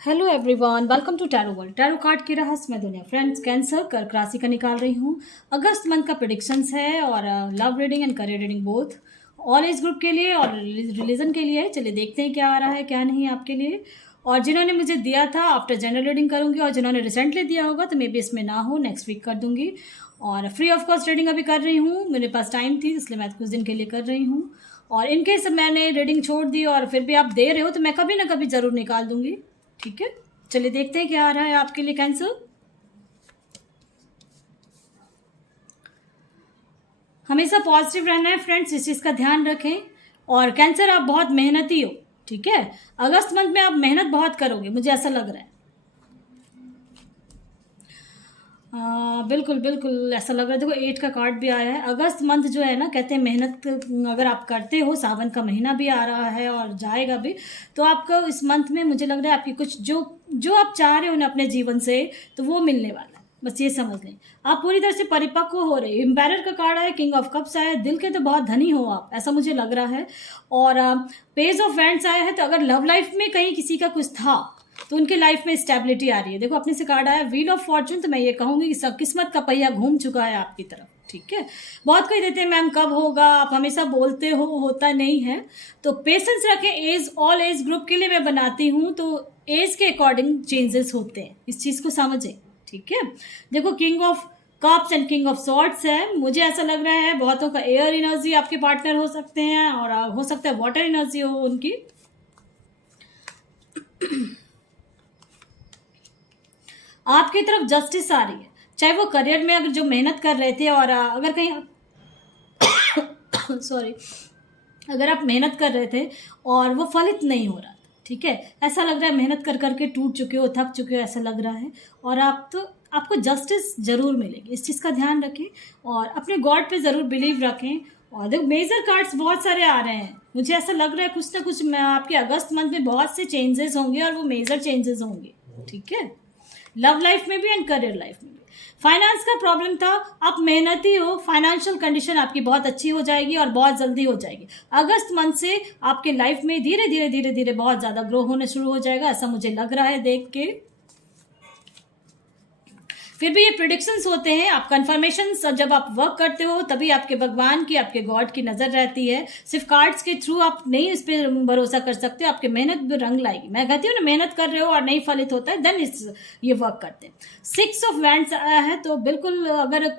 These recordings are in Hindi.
Hello everyone, welcome to tarot world. Tarot card की रहस्यमय दुनिया। फ्रेंड्स, कैंसर कर्क राशि का निकाल रही हूँ। अगस्त मंथ का प्रिडिक्शंस है और love reading and career reading both all age group के लिए और रिलीजन के लिए। चलिए देखते हैं क्या आ रहा है क्या नहीं आपके लिए। और जिन्होंने मुझे दिया था आफ्टर जनरल रीडिंग करूंगी, और जिन्होंने रिसेंटली दिया होगा तो मे बी इसमें ना हो, नेक्स्ट वीक कर दूंगी। और फ्री ऑफ कॉस्ट रीडिंग अभी कर रही हूँ, मेरे पास टाइम थी इसलिए मैं कुछ दिन के लिए कर रही हूँ। और इनकेस मैंने रीडिंग छोड़ दी और फिर भी आप दे रहे हो तो मैं कभी ना कभी ज़रूर निकाल दूंगी। ठीक है, चलिए देखते हैं क्या आ रहा है आपके लिए कैंसर। हमेशा पॉजिटिव रहना है फ्रेंड्स, इस चीज़ का ध्यान रखें। और कैंसर, आप बहुत मेहनती हो। ठीक है, अगस्त मंथ में आप मेहनत बहुत करोगे, मुझे ऐसा लग रहा है। बिल्कुल बिल्कुल ऐसा लग रहा है। देखो 8 का कार्ड भी आया है। अगस्त मंथ जो है ना, कहते हैं मेहनत अगर आप करते हो, सावन का महीना भी आ रहा है और जाएगा भी, तो आपको इस मंथ में मुझे लग रहा है आपकी कुछ जो जो आप चाह रहे हो ना अपने जीवन से, तो वो मिलने वाला है। बस ये समझ लें, आप पूरी तरह से परिपक्व हो रहे। एम्पायर का कार्ड है, किंग ऑफ कप्स आया है। दिल के तो बहुत धनी हो आप, ऐसा मुझे लग रहा है। और पेज ऑफ वैंड्स आया है। तो अगर लव लाइफ में कहीं किसी का कुछ था तो उनके लाइफ में स्टेबिलिटी आ रही है। देखो अपने से कार्ड आया व्हील ऑफ फॉर्चून, तो मैं ये कहूंगी कि सब किस्मत का पहिया घूम चुका है आपकी तरफ। ठीक है, बहुत कोई देते हैं मैम कब होगा, आप हमेशा बोलते हो, होता नहीं है। तो पेशेंस रखें। एज ऑल एज ग्रुप के लिए मैं बनाती हूँ, तो एज के अकॉर्डिंग चेंजेस होते हैं, इस चीज़ को समझें। ठीक है, देखो king of cups and king of swords है। मुझे ऐसा लग रहा है बहुतों का एयर एनर्जी आपके पार्टनर हो सकते हैं, और हो सकता है वाटर एनर्जी हो उनकी। आपकी तरफ जस्टिस आ रही है, चाहे वो करियर में अगर जो मेहनत कर रहे थे, और अगर कहीं सॉरी, अगर आप मेहनत कर रहे थे और वो फलित नहीं हो रहा था। ठीक है, ऐसा लग रहा है मेहनत कर करके टूट चुके हो, थक चुके हो, ऐसा लग रहा है। और आप तो आपको जस्टिस जरूर मिलेगी, इस चीज़ का ध्यान रखें। और अपने गॉड पे ज़रूर बिलीव रखें। और देखो मेजर कार्ड्स बहुत सारे आ रहे हैं, मुझे ऐसा लग रहा है कुछ ना कुछ आपके अगस्त मंथ में बहुत से चेंजेस होंगे, और वो मेजर चेंजेस होंगे। ठीक है, लव लाइफ में भी एंड करियर लाइफ में भी। फाइनेंस का प्रॉब्लम था, आप मेहनती हो, फाइनेंशियल कंडीशन आपकी बहुत अच्छी हो जाएगी और बहुत जल्दी हो जाएगी। अगस्त मंथ से आपके लाइफ में धीरे धीरे धीरे धीरे बहुत ज़्यादा ग्रो होने शुरू हो जाएगा, ऐसा मुझे लग रहा है देख के। फिर भी ये प्रिडिक्शंस होते हैं, आप कंफर्मेशन जब आप वर्क करते हो तभी आपके भगवान की, आपके गॉड की नज़र रहती है। सिर्फ कार्ड्स के थ्रू आप नहीं इस पर भरोसा कर सकते हो, आपके मेहनत भी रंग लाएगी। मैं कहती हूँ ना, मेहनत कर रहे हो और नहीं फलित होता है, देन ये वर्क करते हैं। 6 ऑफ वैंड्स आया है, तो बिल्कुल अगर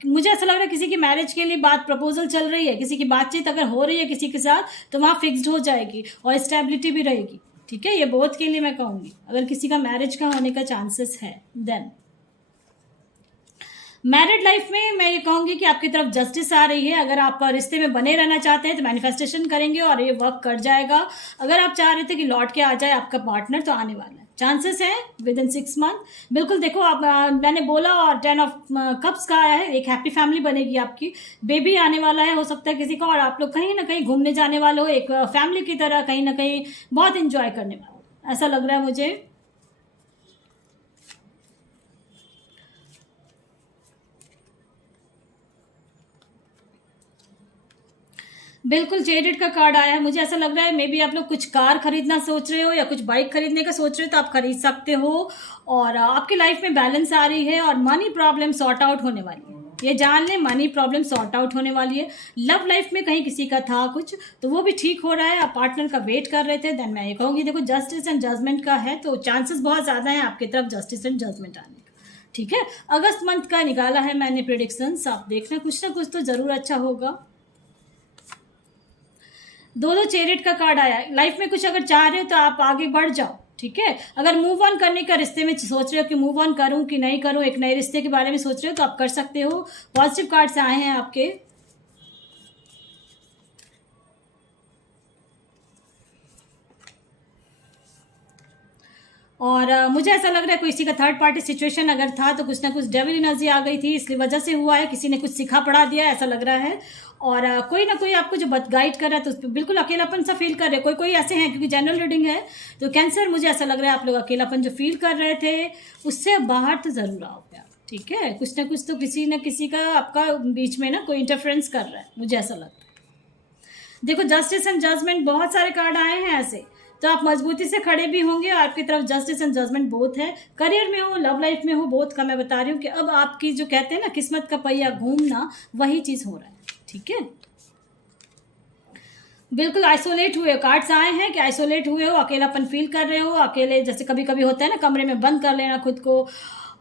मुझे ऐसा लग रहा है किसी की मैरिज के लिए बात प्रपोजल चल रही है, किसी की बातचीत अगर हो रही है किसी के साथ, तो वहाँ फिक्स्ड हो जाएगी और स्टेबिलिटी भी रहेगी। ठीक है, ये बोथ के लिए मैं कहूँगी, अगर किसी का मैरिज का होने का चांसेस है। देन मैरिड लाइफ में मैं ये कहूंगी कि आपकी तरफ जस्टिस आ रही है। अगर आप रिश्ते में बने रहना चाहते हैं तो मैनिफेस्टेशन करेंगे और ये वर्क कर जाएगा। अगर आप चाह रहे थे कि लौट के आ जाए आपका पार्टनर, तो आने वाला है, चांसेस हैं विद इन 6 मंथ। बिल्कुल देखो आप, मैंने बोला, और 10 ऑफ कप्स का आया है, एक हैप्पी फैमिली बनेगी आपकी, बेबी आने वाला है हो सकता है किसी का, और आप लोग कहीं ना कहीं घूमने जाने वाले हो, एक फैमिली की तरह कहीं ना कहीं बहुत इंजॉय करने वाले हो, ऐसा लग रहा है मुझे। बिल्कुल जेडेड का कार्ड आया है, मुझे ऐसा लग रहा है मे बी आप लोग कुछ कार खरीदना सोच रहे हो या कुछ बाइक खरीदने का सोच रहे हो, तो आप खरीद सकते हो। और आपकी लाइफ में बैलेंस आ रही है और मनी प्रॉब्लम सॉर्ट आउट होने वाली है, ये जान लें, मनी प्रॉब्लम सॉर्ट आउट होने वाली है। लव लाइफ में कहीं किसी का था कुछ, तो वो भी ठीक हो रहा है। आप पार्टनर का वेट कर रहे थे, देन मैं ये कहूँगी देखो जस्टिस एंड जजमेंट का है, तो चांसेस बहुत ज़्यादा है आपकी तरफ जस्टिस एंड जजमेंट आने का। ठीक है, अगस्त मंथ का निकाला है मैंने प्रिडिक्शंस, आप देखना कुछ ना कुछ तो ज़रूर अच्छा होगा। दो दो चेरिट का कार्ड आया। लाइफ में कुछ अगर चाह रहे हो तो आप आगे बढ़ जाओ। ठीक है, अगर मूव ऑन करने का, रिश्ते में सोच रहे हो कि मूव ऑन करूं कि नहीं करूं, एक नए रिश्ते के बारे में सोच रहे हो, तो आप कर सकते हो। पॉजिटिव कार्ड्स आए हैं आपके। और मुझे ऐसा लग रहा है किसी का थर्ड पार्टी सिचुएशन अगर था तो कुछ ना कुछ डेविल एनर्जी आ गई थी, इसलिए वजह से हुआ है, किसी ने कुछ सिखा पढ़ा दिया ऐसा लग रहा है। और कोई ना कोई आपको जो गाइड कर रहा है, तो उस पर बिल्कुल अकेलापन सा फील कर रहे हैं। कोई कोई ऐसे हैं, क्योंकि जनरल रीडिंग है, तो कैंसर मुझे ऐसा लग रहा है आप लोग अकेलापन जो फील कर रहे थे उससे बाहर तो ज़रूर आओगे आप। ठीक है, कुछ ना कुछ तो किसी न किसी का आपका बीच में ना कोई इंटरफ्रेंस कर रहा है, मुझे ऐसा लगता है। देखो जस्टिस एंड जजमेंट बहुत सारे कार्ड आए हैं ऐसे, तो आप मजबूती से खड़े भी होंगे और आपकी तरफ जस्टिस एंड जजमेंट बोथ है। करियर में हो, लव लाइफ में हो, बोथ का मैं बता रही हूँ कि अब आपकी जो कहते हैं ना किस्मत का पहिया घूमना, वही चीज़ हो रहा है। ठीक है, बिल्कुल आइसोलेट हुए कार्ड्स आए हैं कि आइसोलेट हुए हो, अकेलापन फील कर रहे हो, अकेले जैसे कभी कभी होता है ना, कमरे में बंद कर लेना खुद को,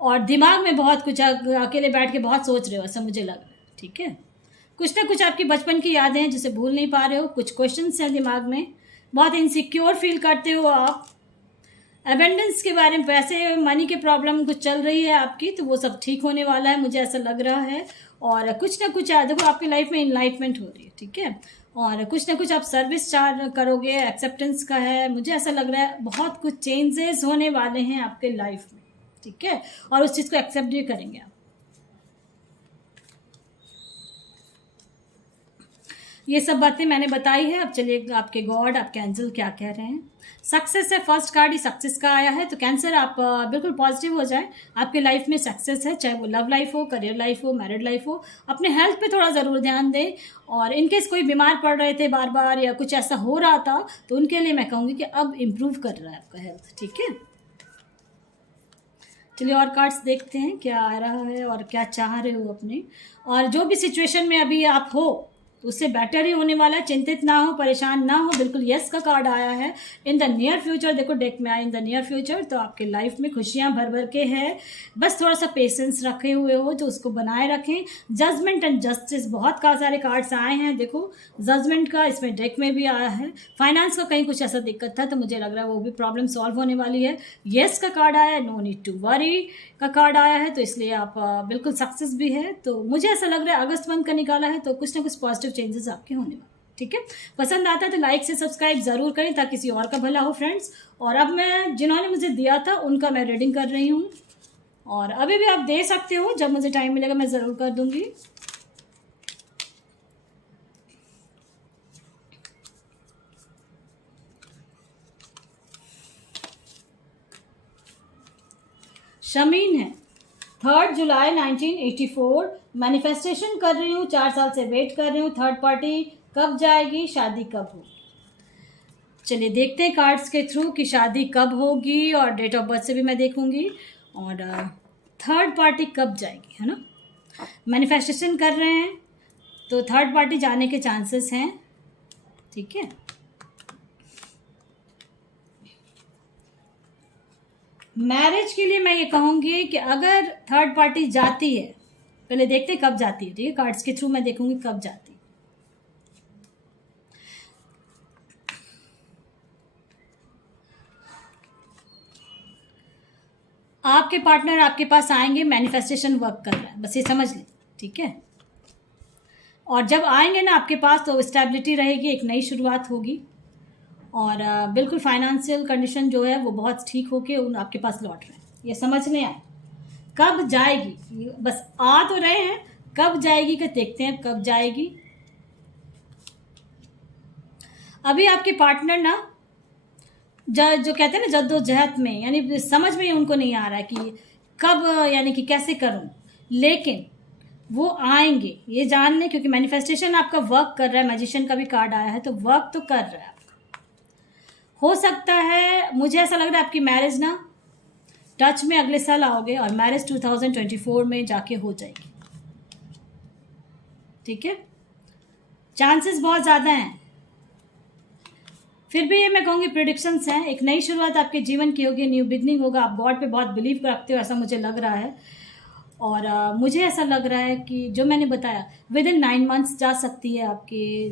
और दिमाग में बहुत कुछ अकेले बैठ के बहुत सोच रहे हो, ऐसा मुझे लग रहा है। ठीक है, कुछ ना कुछ आपकी बचपन की यादें हैं जिसे भूल नहीं पा रहे हो, कुछ क्वेश्चंस हैं दिमाग में, बहुत इनसिक्योर फील करते हो आप, एबेंडेंस के बारे में, पैसे मनी के प्रॉब्लम कुछ चल रही है आपकी, तो वो सब ठीक होने वाला है, मुझे ऐसा लग रहा है। और कुछ ना कुछ देखो आपकी लाइफ में इनलाइटमेंट हो रही है। ठीक है, और कुछ ना कुछ आप सर्विस चार्ज करोगे, एक्सेप्टेंस का है, मुझे ऐसा लग रहा है बहुत कुछ चेंजेस होने वाले हैं आपके लाइफ में। ठीक है, और उस चीज़ को एक्सेप्ट भी करेंगे आप। ये सब बातें मैंने बताई है। अब चलिए आपके गॉड, आपके एंजल क्या कह रहे हैं। सक्सेस है, फर्स्ट कार्ड ही सक्सेस का आया है, तो कैंसर आप बिल्कुल पॉजिटिव हो जाए, आपके लाइफ में सक्सेस है, चाहे वो लव लाइफ हो, करियर लाइफ हो, मैरिड लाइफ हो। अपने हेल्थ पे थोड़ा ज़रूर ध्यान दें, और इनकेस कोई बीमार पड़ रहे थे बार बार या कुछ ऐसा हो रहा था, तो उनके लिए मैं कहूँगी कि अब इम्प्रूव कर रहा है आपका हेल्थ। ठीक है, चलिए और कार्ड्स देखते हैं क्या आ रहा है और क्या चाह रहे हो अपने, और जो भी सिचुएशन में अभी आप हो तो उससे बेटर ही होने वाला है। चिंतित ना हो, परेशान ना हो, बिल्कुल यस का कार्ड आया है। इन द नियर फ्यूचर, देखो डेक में आया इन द नियर फ्यूचर, तो आपके लाइफ में खुशियां भर भर के है, बस थोड़ा सा पेशेंस रखे हुए हो तो उसको बनाए रखें। जजमेंट एंड जस्टिस, बहुत सारे कार्ड्स आए हैं, देखो जजमेंट का इसमें डेक में भी आया है। फाइनेंस का कहीं कुछ ऐसा दिक्कत था, तो मुझे लग रहा है वो भी प्रॉब्लम सॉल्व होने वाली है। यस का कार्ड आया है, नो नीड टू वरी का कार्ड आया है, तो इसलिए आप बिल्कुल सक्सेस भी है। तो मुझे ऐसा लग रहा है अगस्त मंथ का निकाला है, तो कुछ ना कुछ पॉजिटिव चेंजेस आपके होने वाले। ठीक है, पसंद आता है तो लाइक से सब्सक्राइब जरूर करें ताकि किसी और का भला हो फ्रेंड्स। और अब मैं जिन्होंने मुझे दिया था उनका मैं रीडिंग कर रही हूँ, और अभी भी आप दे सकते हो, जब मुझे टाइम मिलेगा मैं ज़रूर कर दूंगी। शमीन है, 3 जुलाई 1984, मैनिफेस्टेशन कर रही हूँ, 4 साल से वेट कर रही हूँ, थर्ड पार्टी कब जाएगी, शादी कब होगी। चलिए देखते हैं कार्ड्स के थ्रू कि शादी कब होगी, और डेट ऑफ बर्थ से भी मैं देखूंगी, और थर्ड पार्टी कब जाएगी, है ना। मैनिफेस्टेशन कर रहे हैं तो थर्ड पार्टी जाने के चांसेस हैं। ठीक है, मैरिज के लिए मैं ये कहूँगी कि अगर थर्ड पार्टी जाती है, पहले देखते हैं कब जाती है। ठीक है, कार्ड्स के थ्रू मैं देखूंगी कब जाती है। आपके पार्टनर आपके पास आएंगे, मैनिफेस्टेशन वर्क कर रहा है, बस ये समझ लें। ठीक है, और जब आएंगे ना आपके पास तो स्टेबिलिटी रहेगी, एक नई शुरुआत होगी, और बिल्कुल फाइनेंशियल कंडीशन जो है वो बहुत ठीक होके उन आपके पास लौट रहे हैं, ये समझ लें आप। कब जाएगी, बस आ तो रहे हैं, कब जाएगी का देखते हैं कब जाएगी। अभी आपके पार्टनर ना जो कहते हैं ना जद्दोजहद में, यानी समझ में उनको नहीं आ रहा है कि कब, यानी कि कैसे करूं, लेकिन वो आएंगे ये जान लें, क्योंकि मैनिफेस्टेशन आपका वर्क कर रहा है। मैजिशियन का भी कार्ड आया है, तो वर्क तो कर रहा है आपका। हो सकता है, मुझे ऐसा लग रहा है आपकी मैरिज ना टच में अगले साल आओगे, और मैरिज 2024 में जाके हो जाएगी। ठीक है, चांसेस बहुत ज़्यादा हैं, फिर भी ये मैं कहूँगी प्रिडिक्शंस हैं। एक नई शुरुआत आपके जीवन की होगी, न्यू बिगनिंग होगा। आप गॉड पे बहुत बिलीव रखते हो, ऐसा मुझे लग रहा है, और मुझे ऐसा लग रहा है कि जो मैंने बताया विद इन 9 मंथ्स जा सकती है आपकी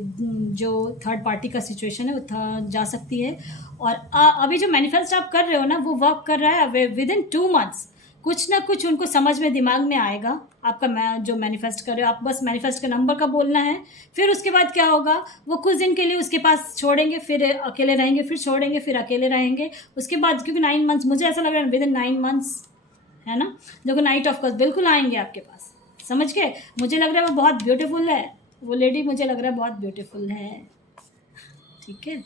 जो थर्ड पार्टी का सिचुएशन है वो जा सकती है। और अभी जो मैनिफेस्ट आप कर रहे हो ना वो वर्क कर रहा है। विद इन 2 मंथ्स कुछ ना कुछ उनको समझ में, दिमाग में आएगा आपका जो मैनिफेस्ट कर रहे हो। आप बस मैनिफेस्ट का नंबर का बोलना है, फिर उसके बाद क्या होगा, वो कुछ दिन के लिए उसके पास छोड़ेंगे, फिर अकेले रहेंगे, फिर छोड़ेंगे, फिर अकेले रहेंगे। उसके बाद क्योंकि 9 मंथ्स, मुझे ऐसा लग रहा है विद इन 9 मंथ्स, है ना। देखो नाइट ऑफ कर्स बिल्कुल आएंगे आपके पास, समझ के। मुझे लग रहा है वो बहुत ब्यूटीफुल है, वो लेडी मुझे लग रहा है बहुत ब्यूटीफुल है। ठीक है,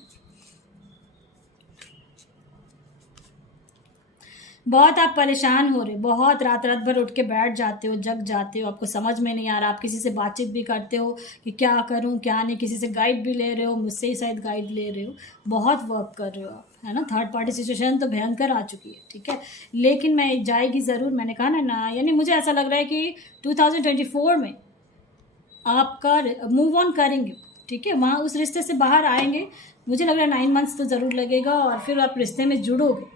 बहुत आप परेशान हो रहे, बहुत रात रात भर उठ के बैठ जाते हो, जग जाते हो, आपको समझ में नहीं आ रहा। आप किसी से बातचीत भी करते हो कि क्या करूं क्या नहीं, किसी से गाइड भी ले रहे हो, मुझसे ही शायद गाइड ले रहे हो। बहुत वर्क कर रहे हो आप, है ना। थर्ड पार्टी सिचुएशन तो भयंकर आ चुकी है, ठीक है, लेकिन मैं जाएगी ज़रूर। मैंने कहा ना यानी मुझे ऐसा लग रहा है कि 2024 में आपका मूव ऑन करेंगे, ठीक है, वहाँ उस रिश्ते से बाहर आएंगे। मुझे लग रहा है 9 मंथ्स तो ज़रूर लगेगा और फिर आप रिश्ते में जुड़ोगे,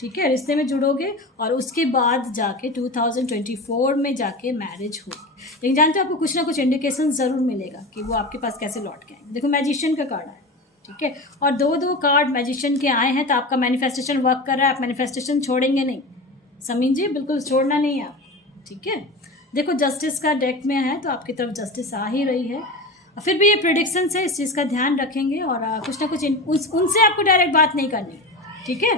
ठीक है, रिश्ते में जुड़ोगे और उसके बाद जाके 2024 में जाके मैरिज होगी। लेकिन जानते हो आपको कुछ ना कुछ इंडिकेशन ज़रूर मिलेगा कि वो आपके पास कैसे लौट के आएंगे। देखो मैजिशियन का कार्ड है, ठीक है, और दो कार्ड मैजिशियन के आए हैं, तो आपका मैनिफेस्टेशन वर्क कर रहा है। आप मैनिफेस्टेशन छोड़ेंगे नहीं, समझिए, बिल्कुल छोड़ना नहीं है आप, ठीक है। देखो जस्टिस का डेक में है तो आपकी तरफ जस्टिस आ ही रही है। फिर भी ये प्रिडिक्शन है, इस चीज़ का ध्यान रखेंगे और कुछ ना कुछ उनसे आपको डायरेक्ट बात नहीं करनी, ठीक है,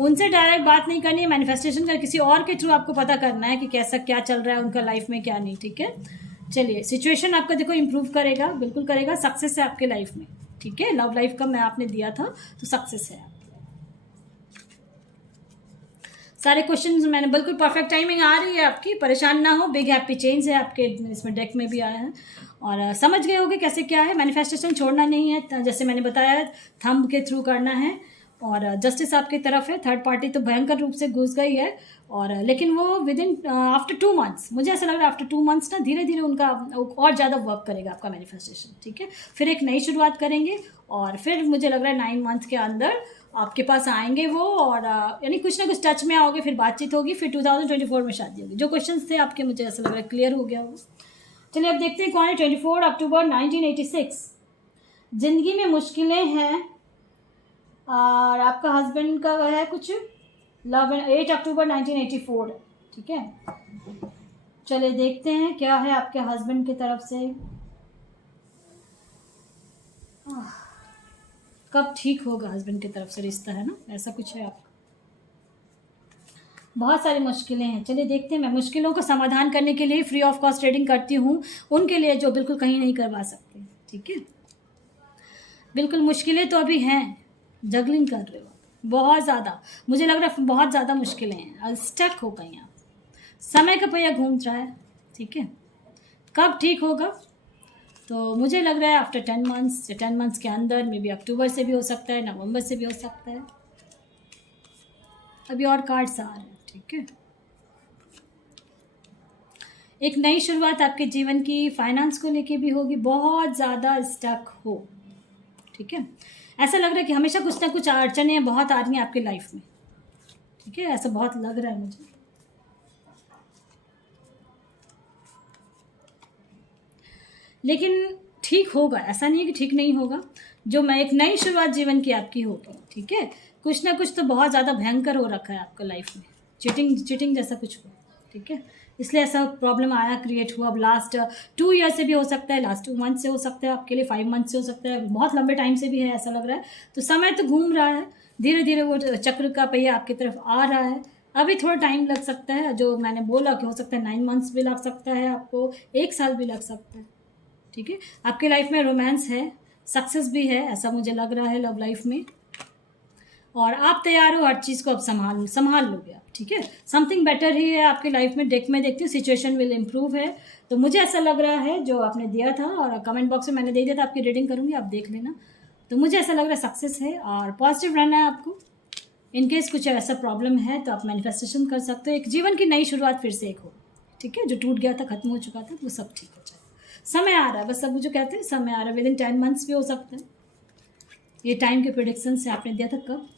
उनसे डायरेक्ट बात नहीं करनी है। मैनिफेस्टेशन का किसी और के थ्रू आपको पता करना है कि कैसा क्या चल रहा है उनका लाइफ में, क्या नहीं, ठीक है। चलिए सिचुएशन आपका देखो इम्प्रूव करेगा, बिल्कुल करेगा, सक्सेस है आपके लाइफ में, ठीक है। लव लाइफ का मैं आपने दिया था तो सक्सेस है। सारे क्वेश्चंस मैंने बिल्कुल परफेक्ट टाइमिंग आ रही है आपकी, परेशान ना हो। बिग हैप्पी चेंज है आपके इसमें डेक में भी आया है और समझ गए होगे कैसे क्या है। मैनिफेस्टेशन छोड़ना नहीं है, जैसे मैंने बताया थंब के थ्रू करना है और जस्टिस आपकी तरफ है। थर्ड पार्टी तो भयंकर रूप से घुस गई है और लेकिन वो विद इन आफ्टर 2 मंथ्स, मुझे ऐसा लग रहा है आफ्टर 2 मंथ्स ना धीरे धीरे उनका और ज़्यादा वर्क करेगा आपका मैनिफेस्टेशन, ठीक है। फिर एक नई शुरुआत करेंगे और फिर मुझे लग रहा है 9 मंथ के अंदर आपके पास आएंगे वो और यानी कुछ ना कुछ टच में आओगे, फिर बातचीत होगी, फिर 2024 में शादी होगी। जो क्वेश्चंस थे आपके मुझे ऐसा लग रहा है क्लियर हो गया होगा। चलिए अब देखते हैं कौन है। 24 अक्टूबर 1986, जिंदगी में मुश्किलें हैं और आपका हस्बैंड का है कुछ लव। 8 अक्टूबर 1984, ठीक है। चलिए देखते हैं क्या है आपके हस्बैंड की तरफ से, कब ठीक होगा हस्बैंड की तरफ से रिश्ता, है ना, ऐसा कुछ है आपका। बहुत सारी मुश्किलें हैं, चलिए देखते हैं। मैं मुश्किलों का समाधान करने के लिए फ्री ऑफ कॉस्ट ट्रेडिंग करती हूँ उनके लिए जो बिल्कुल कहीं नहीं करवा सकते, ठीक है। बिल्कुल मुश्किलें तो अभी हैं, जगलिंग कर रहे हो बहुत ज़्यादा, मुझे लग रहा है बहुत ज़्यादा मुश्किलें हैं, स्टक हो गई आप, समय का पहिया घूम रहा है, ठीक है। कब ठीक होगा तो मुझे लग रहा है आफ्टर 10 मंथ्स या 10 मंथ्स के अंदर, मे बी अक्टूबर से भी हो सकता है, नवंबर से भी हो सकता है। अभी और कार्ड्स आ रहे हैं, ठीक है। एक नई शुरुआत आपके जीवन की फाइनेंस को लेके भी होगी, बहुत ज़्यादा स्टक हो, ठीक है। ऐसा लग रहा है कि हमेशा कुछ ना कुछ अड़चनें बहुत आ रही हैं आपकी लाइफ में, ठीक है, ऐसा बहुत लग रहा है मुझे। लेकिन ठीक होगा, ऐसा नहीं है कि ठीक नहीं होगा। जो मैं एक नई शुरुआत जीवन की आपकी होगी, ठीक है। कुछ ना कुछ तो बहुत ज़्यादा भयंकर हो रखा है आपका लाइफ में, चीटिंग जैसा कुछ हो, ठीक है, इसलिए ऐसा प्रॉब्लम आया, क्रिएट हुआ। अब लास्ट 2 ईयर से भी हो सकता है, लास्ट 2 मंथ से हो सकता है आपके लिए, 5 मंथ से हो सकता है, बहुत लंबे टाइम से भी है ऐसा लग रहा है। तो समय तो घूम रहा है, धीरे धीरे वो चक्र का पहिया आपकी तरफ आ रहा है। अभी थोड़ा टाइम लग सकता है, जो मैंने बोला कि हो सकता है 9 मंथ्स भी लग सकता है आपको, 1 साल भी लग सकता है, ठीक है। आपके लाइफ में रोमांस है, सक्सेस भी है, ऐसा मुझे लग रहा है लव लाइफ में, और आप तैयार हो हर चीज़ को अब संभाल लोगे आप, ठीक है। समथिंग बेटर ही है आपकी लाइफ में, डेक में देखती हूँ सिचुएशन विल इम्प्रूव है। तो मुझे ऐसा लग रहा है जो आपने दिया था, और कमेंट बॉक्स में मैंने दे दिया था, आपकी रीडिंग करूँगी, आप देख लेना। तो मुझे ऐसा लग रहा है सक्सेस है और पॉजिटिव रहना है आपको। इनकेस कुछ ऐसा प्रॉब्लम है तो आप मैनिफेस्टेशन कर सकते हो, एक जीवन की नई शुरुआत फिर से एक हो, ठीक है। जो टूट गया था, खत्म हो चुका था, वो सब ठीक हो जाए। समय आ रहा है, बस सब जो कहते हैं समय आ रहा है, विद इन 10 मंथ्स भी हो सकता है। ये टाइम के प्रेडिक्शन से आपने दिया था कब।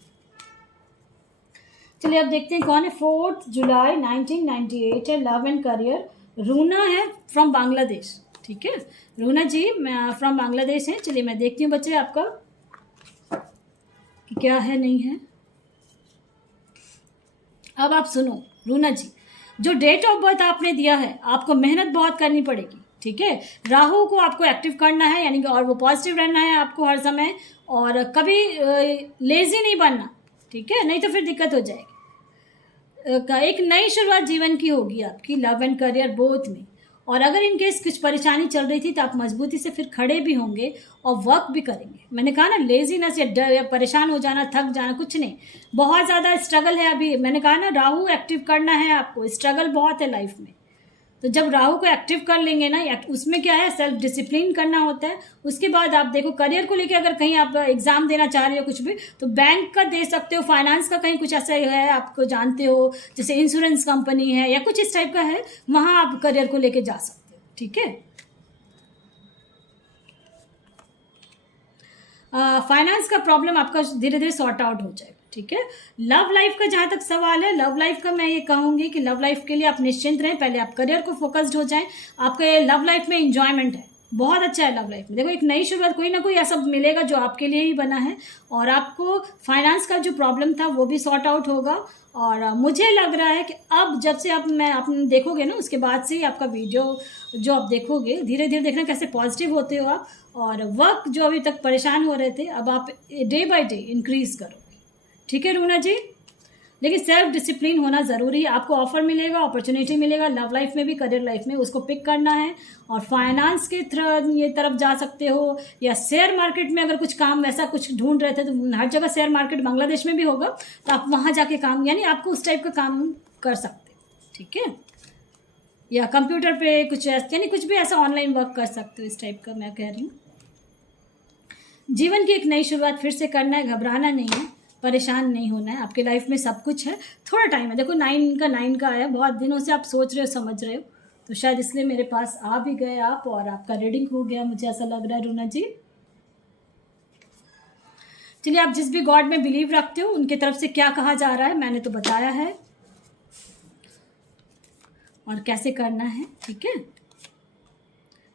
चलिए अब देखते हैं कौन है। 4 जुलाई 1998 है, लव एंड करियर, रूना है फ्रॉम बांग्लादेश, ठीक है। रूना जी फ्रॉम बांग्लादेश है। चलिए मैं देखती हूँ बच्चे आपका कि क्या है नहीं है। अब आप सुनो रूना जी, जो डेट ऑफ बर्थ आपने दिया है, आपको मेहनत बहुत करनी पड़ेगी, ठीक है। राहु को आपको एक्टिव करना है, यानी कि और वो पॉजिटिव रहना है आपको हर समय, और कभी लेजी नहीं बनना, ठीक है, नहीं तो फिर दिक्कत हो जाएगी। एक नई शुरुआत जीवन की होगी आपकी, लव एंड करियर बोथ में। और अगर इनकेस कुछ परेशानी चल रही थी तो आप मजबूती से फिर खड़े भी होंगे और वर्क भी करेंगे। मैंने कहा ना, लेजीनेस या डर या परेशान हो जाना, थक जाना, कुछ नहीं, बहुत ज़्यादा स्ट्रगल है अभी। मैंने कहा ना, राहु एक्टिव करना है आपको, स्ट्रगल बहुत है लाइफ में। तो जब राहु को एक्टिव कर लेंगे ना, उसमें क्या है, सेल्फ डिसिप्लिन करना होता है। उसके बाद आप देखो करियर को लेके अगर कहीं आप एग्जाम देना चाह रहे हो कुछ भी, तो बैंक का दे सकते हो, फाइनेंस का कहीं कुछ ऐसा है आपको जानते हो, जैसे इंश्योरेंस कंपनी है या कुछ इस टाइप का है, वहां आप करियर को लेके जा सकते हो। ठीक है, फाइनेंस का प्रॉब्लम आपका धीरे धीरे सॉर्ट आउट हो जाएगा। ठीक है, लव लाइफ का जहां तक सवाल है, लव लाइफ का मैं ये कहूंगी कि लव लाइफ के लिए आप निश्चिंत रहें, पहले आप करियर को फोकस्ड हो जाएं। आपका ये लव लाइफ में इंजॉयमेंट है, बहुत अच्छा है लव लाइफ में। देखो एक नई शुरुआत, कोई ना कोई ऐसा मिलेगा जो आपके लिए ही बना है, और आपको फाइनेंस का जो प्रॉब्लम था वो भी सॉर्ट आउट होगा। और मुझे लग रहा है कि अब जब से आप देखोगे ना, उसके बाद से ही आपका वीडियो जो आप देखोगे, धीरे धीरे देखना कैसे पॉजिटिव होते हो आप, और वर्क जो अभी तक परेशान हो रहे थे, अब आप डे बाय डे इंक्रीज करोगे। ठीक है रूना जी, लेकिन सेल्फ डिसिप्लिन होना ज़रूरी है। आपको ऑफर मिलेगा, अपॉर्चुनिटी मिलेगा, लव लाइफ में भी करियर लाइफ में, उसको पिक करना है। और फाइनेंस के ये तरफ जा सकते हो, या शेयर मार्केट में अगर कुछ काम वैसा कुछ ढूंढ रहे थे, तो हर जगह शेयर मार्केट बांग्लादेश में भी होगा, तो आप वहाँ जाके काम, यानी आपको उस टाइप का काम कर सकते हो। ठीक है, या कंप्यूटर पे कुछ यानी कुछ भी ऐसा ऑनलाइन वर्क कर सकते हो, इस टाइप का मैं कह रही हूँ। जीवन की एक नई शुरुआत फिर से करना है, घबराना नहीं है, परेशान नहीं होना है। आपके लाइफ में सब कुछ है, थोड़ा टाइम है। देखो 9 का आया, बहुत दिनों से आप सोच रहे हो, समझ रहे हो, तो शायद इसलिए मेरे पास आ भी गए आप, और आपका रीडिंग हो गया, मुझे ऐसा लग रहा है रूना जी। चलिए, आप जिस भी गॉड में बिलीव रखते हो उनके तरफ से क्या कहा जा रहा है मैंने तो बताया है, और कैसे करना है। ठीक है,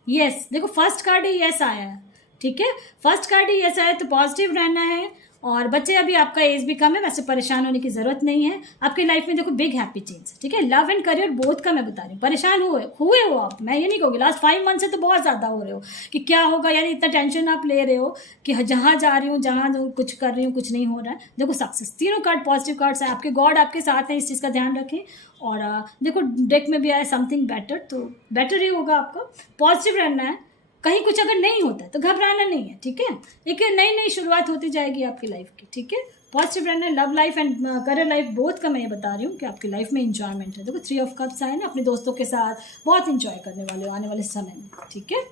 यस, देखो फर्स्ट कार्ड ही यस आया है। ठीक है, फर्स्ट कार्ड ही यस आया, तो पॉजिटिव रहना है। और बच्चे, अभी आपका एज भी कम है, वैसे परेशान होने की जरूरत नहीं है। आपकी लाइफ में देखो बिग हैप्पी चेंज। ठीक है, लव एंड करियर बोथ का मैं बता रही हूँ। परेशान हुए हो आप, मैं ये नहीं कहूँगी, लास्ट 5 मंथ से तो बहुत ज़्यादा हो रहे हो कि क्या होगा, यानी इतना टेंशन आप ले रहे हो कि जहाँ जा रही हूँ, जहाँ कुछ कर रही हूँ, कुछ नहीं हो रहा है। देखो सक्सेस, तीनों कार्ड पॉजिटिव कार्ड्स है, आपके गॉड आपके साथ हैं, इस चीज़ का ध्यान रखें। और देखो डेक में भी आया समथिंग बेटर, तो बेटर ही होगा। आपका पॉजिटिव रहना है, कहीं कुछ अगर नहीं होता है तो घबराना नहीं है। ठीक है, एक नई शुरुआत होती जाएगी आपकी लाइफ की। ठीक है, पॉजिटिव रहना है। Love life and career life both का मैं ये बता रही हूँ कि आपकी लाइफ में इंजॉयमेंट है। देखो 3 ऑफ कप्स आए ना, अपने दोस्तों के साथ बहुत इंजॉय करने वाले हो आने वाले समय में। ठीक है,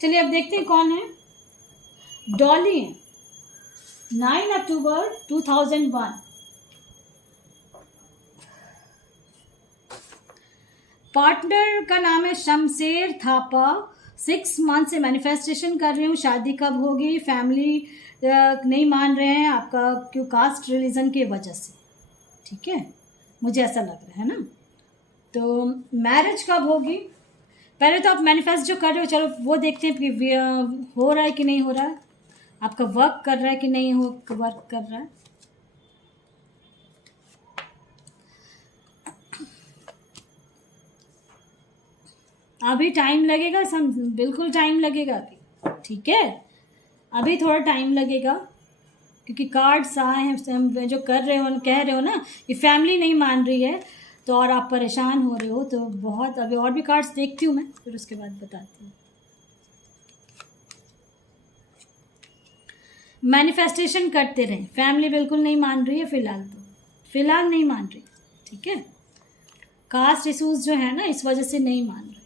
चलिए अब देखते हैं कौन है। डॉली है, 9 अक्टूबर 2001। पार्टनर का नाम है शमशेर थापा। 6 मंथ से मैनिफेस्टेशन कर रही हूँ, शादी कब होगी, फैमिली नहीं मान रहे हैं आपका, क्यों, कास्ट रिलीजन की वजह से। ठीक है, मुझे ऐसा लग रहा है ना। तो मैरिज कब होगी, पहले तो आप मैनिफेस्ट जो कर रहे हो, चलो वो देखते हैं कि हो रहा है कि नहीं हो रहा है, आपका वर्क कर रहा है कि नहीं वर्क कर रहा है। अभी टाइम लगेगा, बिल्कुल टाइम लगेगा अभी। ठीक है, अभी थोड़ा टाइम लगेगा, क्योंकि कार्ड्स आए हैं जो कर रहे हो, कह रहे हो ना कि फैमिली नहीं मान रही है, तो और आप परेशान हो रहे हो, तो बहुत, अभी और भी कार्ड्स देखती हूँ मैं, फिर उसके बाद बताती हूँ। मैनिफेस्टेशन करते रहें, फैमिली बिल्कुल नहीं मान रही है फिलहाल नहीं मान रही। ठीक है, कास्ट इशूज जो है ना, इस वजह से नहीं मान रहे।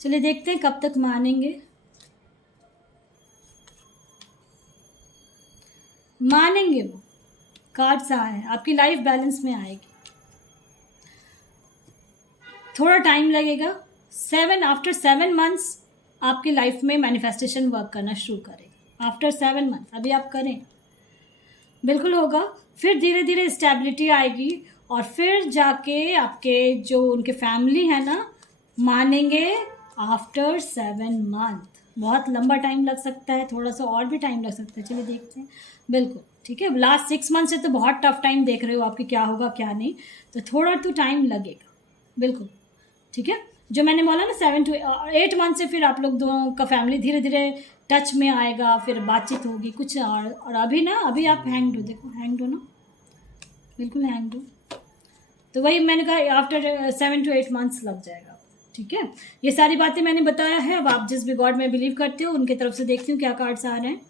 चलिए देखते हैं कब तक मानेंगे। मानेंगे वो, कार्ड्स आए हैं, आपकी लाइफ बैलेंस में आएगी, थोड़ा टाइम लगेगा। आफ्टर 7 मंथ्स आपकी लाइफ में मैनिफेस्टेशन वर्क करना शुरू करेगा। आफ्टर 7 मंथ अभी आप करें, बिल्कुल होगा। फिर धीरे धीरे स्टेबिलिटी आएगी, और फिर जाके आपके जो उनके फैमिली है ना, मानेंगे आफ्टर 7 मंथ। बहुत लंबा टाइम लग सकता है, थोड़ा सा और भी टाइम लग सकता है, चलिए देखते हैं। बिल्कुल ठीक है, लास्ट 6 मंथ से तो बहुत टफ टाइम देख रहे हो आपकी, क्या होगा क्या नहीं, तो थोड़ा तो टाइम लगेगा, बिल्कुल। ठीक है, जो मैंने बोला ना 7 to 8 मंथ से फिर आप लोग दोनों का फैमिली धीरे धीरे टच में आएगा, फिर बातचीत होगी कुछ। और अभी ना, अभी आप हैंग्ड हो, देखो हैंग्ड हो ना, बिल्कुल हैंग्ड हो, तो वही मैंने कहा आफ्टर 7 to 8 मंथ्स लग जाएगा। ठीक है, ये सारी बातें मैंने बताया है। अब आप जिस भी गॉड में बिलीव करते हो उनके तरफ से देखती हूँ क्या कार्ड्स आ रहे हैं।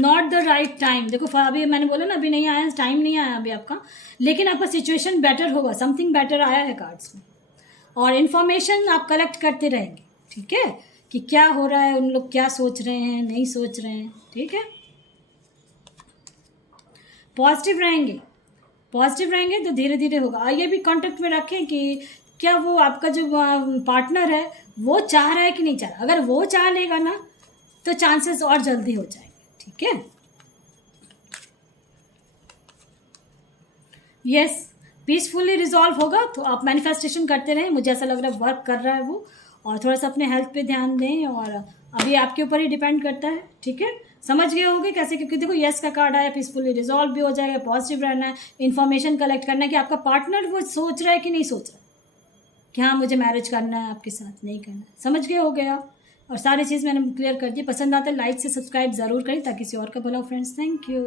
Not the right time. देखो अभी मैंने बोला ना, अभी नहीं आया, टाइम नहीं आया अभी आपका, लेकिन आपका सिचुएशन बेटर होगा, समथिंग बेटर आया है कार्ड्स में। और इन्फॉर्मेशन आप कलेक्ट करते रहेंगे, ठीक है, कि क्या हो रहा है, उन लोग क्या सोच रहे हैं, नहीं सोच रहे हैं, ठीक है। पॉजिटिव रहेंगे, पॉजिटिव रहेंगे तो धीरे धीरे होगा। ये भी कॉन्टेक्ट में रखें कि क्या वो आपका जो पार्टनर है वो चाह रहा है कि नहीं चाह रहा। अगर वो चाह लेगा ना तो चांसेस और जल्दी हो जाएंगे, ठीक है। यस, पीसफुली रिजॉल्व होगा। तो आप मैनिफेस्टेशन करते रहें, मुझे ऐसा लग रहा है वर्क कर रहा है वो। और थोड़ा सा अपने हेल्थ पे ध्यान दें, और अभी आपके ऊपर ही डिपेंड करता है, ठीक है। समझ गए होंगे कैसे, क्योंकि देखो यस का कार्ड आया, पीसफुली रिजॉल्व भी हो जाएगा, पॉजिटिव रहना है, इन्फॉर्मेशन कलेक्ट करना है कि आपका पार्टनर वो सोच रहा है कि नहीं सोच रहा कि हाँ मुझे मैरिज करना है आपके साथ, नहीं करना है। समझ गए हो गया। और सारी चीज़ मैंने क्लियर कर दी। पसंद आता है लाइक से सब्सक्राइब ज़रूर करें ताकि किसी और का भला हो फ्रेंड्स। Thank you.